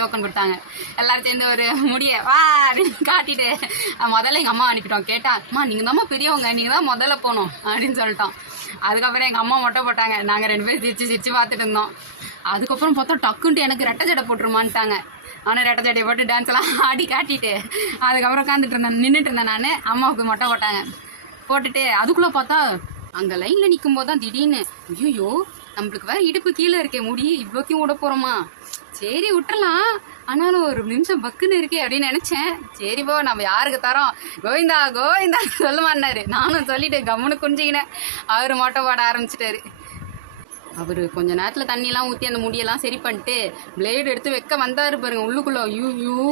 Token கொடுத்தாங்க. எல்லாரும் சேர்ந்து ஒரு முடிய வா அப்படின்னு காட்டிட்டு முதல்ல எங்கள் அம்மா அனுப்பிட்டோம். கேட்டா அம்மா நீங்கள் தான்மா பெரியவங்க, நீங்கள் தான் முதல்ல போகணும் அப்படின்னு சொல்லிட்டோம். அதுக்கப்புறம் எங்கள் அம்மா மொட்டை போட்டாங்க. நாங்கள் 2 பேரும் சிரிச்சு பார்த்துட்டு இருந்தோம். அதுக்கப்புறம் பார்த்தா டக்குன்ட்டு எனக்கு ரெட்டை ஜடை போட்டுருமான்ட்டாங்க. ஆனால் ரெட்டை ஜடையை போட்டு டான்ஸ் எல்லாம் ஆடி காட்டிட்டு அதுக்கப்புறம் நின்றுட்டு இருந்தேன். நான் அம்மாவுக்கு மொட்டை போட்டாங்க. போட்டுட்டு அதுக்குள்ளே பார்த்தா அங்கே லைனில் நிற்கும் போது தான் திடீர்னு ஐயோ நம்மளுக்கு வேற இடுப்பு கீழே இருக்கே, முடி இவ்வளோக்கையும் விட போகிறோமா, சரி விட்டுறலாம், ஆனாலும் ஒரு நிமிஷம் பக்குன்னு இருக்கே அப்படின்னு நினச்சேன். சரி போ நம்ம யாருக்கு தரோம், கோவிந்தா கோவிந்தா சொல்லுமான்னாரு. நானும் சொல்லிட்டு கம்முன்னு குஞ்சிக்கினேன். அவர் மொட்டை போட ஆரம்பிச்சிட்டாரு. அவர் கொஞ்ச நேரத்தில் தண்ணியெல்லாம் ஊற்றி அந்த முடியெல்லாம் சரி பண்ணிட்டு பிளேடு எடுத்து வைக்க வந்தார் பாருங்க. உள்ளுக்குள்ளே ஐயோ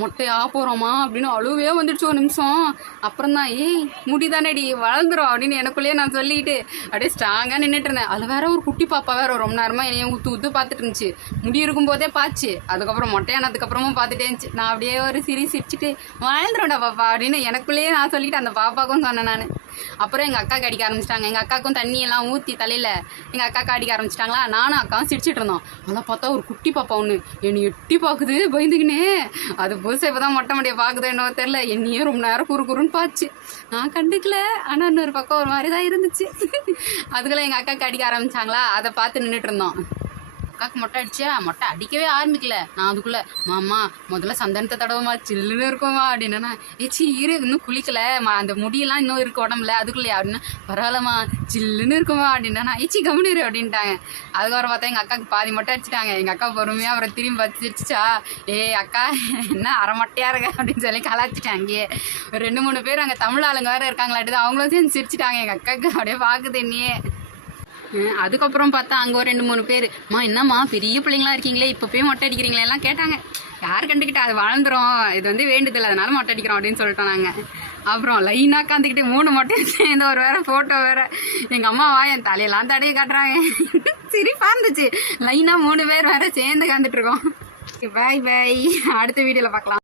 மொட்டையா போகிறோமா அப்படின்னு அழுவே வந்துடுச்சு ஒரு நிமிஷம். அப்புறம் தான் ஏய் முடி தானேடி வளர்ந்துரும் அப்படின்னு எனக்குள்ளேயே நான் சொல்லிட்டு அப்படியே ஸ்ட்ராங்காக நின்றுட்டு இருந்தேன். அது வேற ஒரு குட்டி பாப்பா வேற ரொம்ப நேரமாக என்னையும் ஊற்று பார்த்துட்டு இருந்துச்சு. முடி இருக்கும்போதே பாச்சு. அதுக்கப்புறம் மொட்டையானதுக்கப்புறமும் பார்த்துட்டே இருந்துச்சு. நான் அப்படியே ஒரு சிரிச்சிட்டு வளர்ந்துரும்டா பாப்பா அப்படின்னு எனக்குள்ளேயே நான் சொல்லிட்டு அந்த பாப்பாவுக்கும் சொன்னேன் நான். அப்புறம் எங்கள் அக்காவுக்கு அடிக்க ஆரம்பிச்சிட்டாங்க. எங்கள் அக்காவுக்கும் தண்ணியெல்லாம் ஊற்றி தலையில் எங்கள் அக்காவுக்கு அடிக்க ஆரம்பிச்சிட்டாங்களா. நானும் அக்காவும் சிரிச்சிட்டு இருந்தோம். அதெல்லாம் பார்த்தா ஒரு குட்டி பாப்பா ஒன்று என்னை எட்டி பார்க்குது பயந்துக்கினே. அது புதுசாக இப்போ தான் மொட்டை மடியை பார்க்குதோ என்னவோ தெரில. என்னையே ரொம்ப நேரம் குறுன்னு பாச்சு. நான் கண்டுக்கல. ஆனால் இன்னொரு பக்கம் ஒரு மாதிரி தான் இருந்துச்சு. அதுக்குள்ளே எங்கள் அக்காவுக்கு அடிக்க ஆரம்பிச்சாங்களா. அதை பார்த்து நின்றுட்டு இருந்தோம். அக்காவுக்கு மொட்டை அடிச்சா மொட்டை அடிக்கவே ஆரம்பிக்கல. நான் அதுக்குள்ளே மாமா முதல்ல சந்தனத்தை தடவுமா சில்லுன்னு இருக்குமா அப்படின்னா ஏச்சி இரு இன்னும் குளிக்கல, அந்த முடியெல்லாம் இன்னும் இருக்கு உடம்புல அதுக்குள்ளே அப்படின்னா பரவாயில்லம்மா சில்லுன்னு இருக்குமா அப்படின்னா ஏச்சி கம்முனிரு அப்படின்ட்டாங்க. அதுக்கப்புறம் பார்த்தா எங்கள் அக்காவுக்கு பாதி மொட்டை அடிச்சிட்டாங்க. எங்கள் அக்கா பொறுமையாக அவரை திரும்பி வச்சிருச்சா அக்கா என்ன அரை மொட்டையாக இருக்க அப்படின்னு சொல்லி கலாச்சிட்டாங்க. அங்கேயே ஒரு 2-3 பேர் அங்கே தமிழ் ஆளுங்க வேறு இருக்காங்களாட்டு அவங்களும் சேர்ந்து சிரிச்சிட்டாங்க. எங்கள் அக்காவுக்கு அப்படியே பார்க்குது என்னையே. அதுக்கப்புறம் பார்த்தா அங்கே ஒரு 2-3 பேர் என்னம்மா பெரிய பிள்ளைங்களா இருக்கீங்களே இப்போ போய் மொட்டை அடிக்கிறீங்களே எல்லாம் கேட்டாங்க. யார் கண்டுக்கிட்டா அது வளர்ந்துரும், இது வந்து வேண்டுதல் அதனால மொட்டை அடிக்கிறோம் அப்படின்னு சொல்லிட்டோம் நாங்கள். அப்புறம் லைனாக காந்துக்கிட்டு 3 மொட்டை சேர்ந்து ஒரு வேற ஃபோட்டோ வேற எங்கள் அம்மாவா என் தலையெல்லாம் தடவி காட்டுறாங்க. சிரிப்பாக இருந்துச்சு. லைனாக 3 பேர் வேற சேர்ந்து காந்துட்டு இருக்கோம். பாய் பாய், அடுத்த வீடியோவில் பார்க்கலாம்.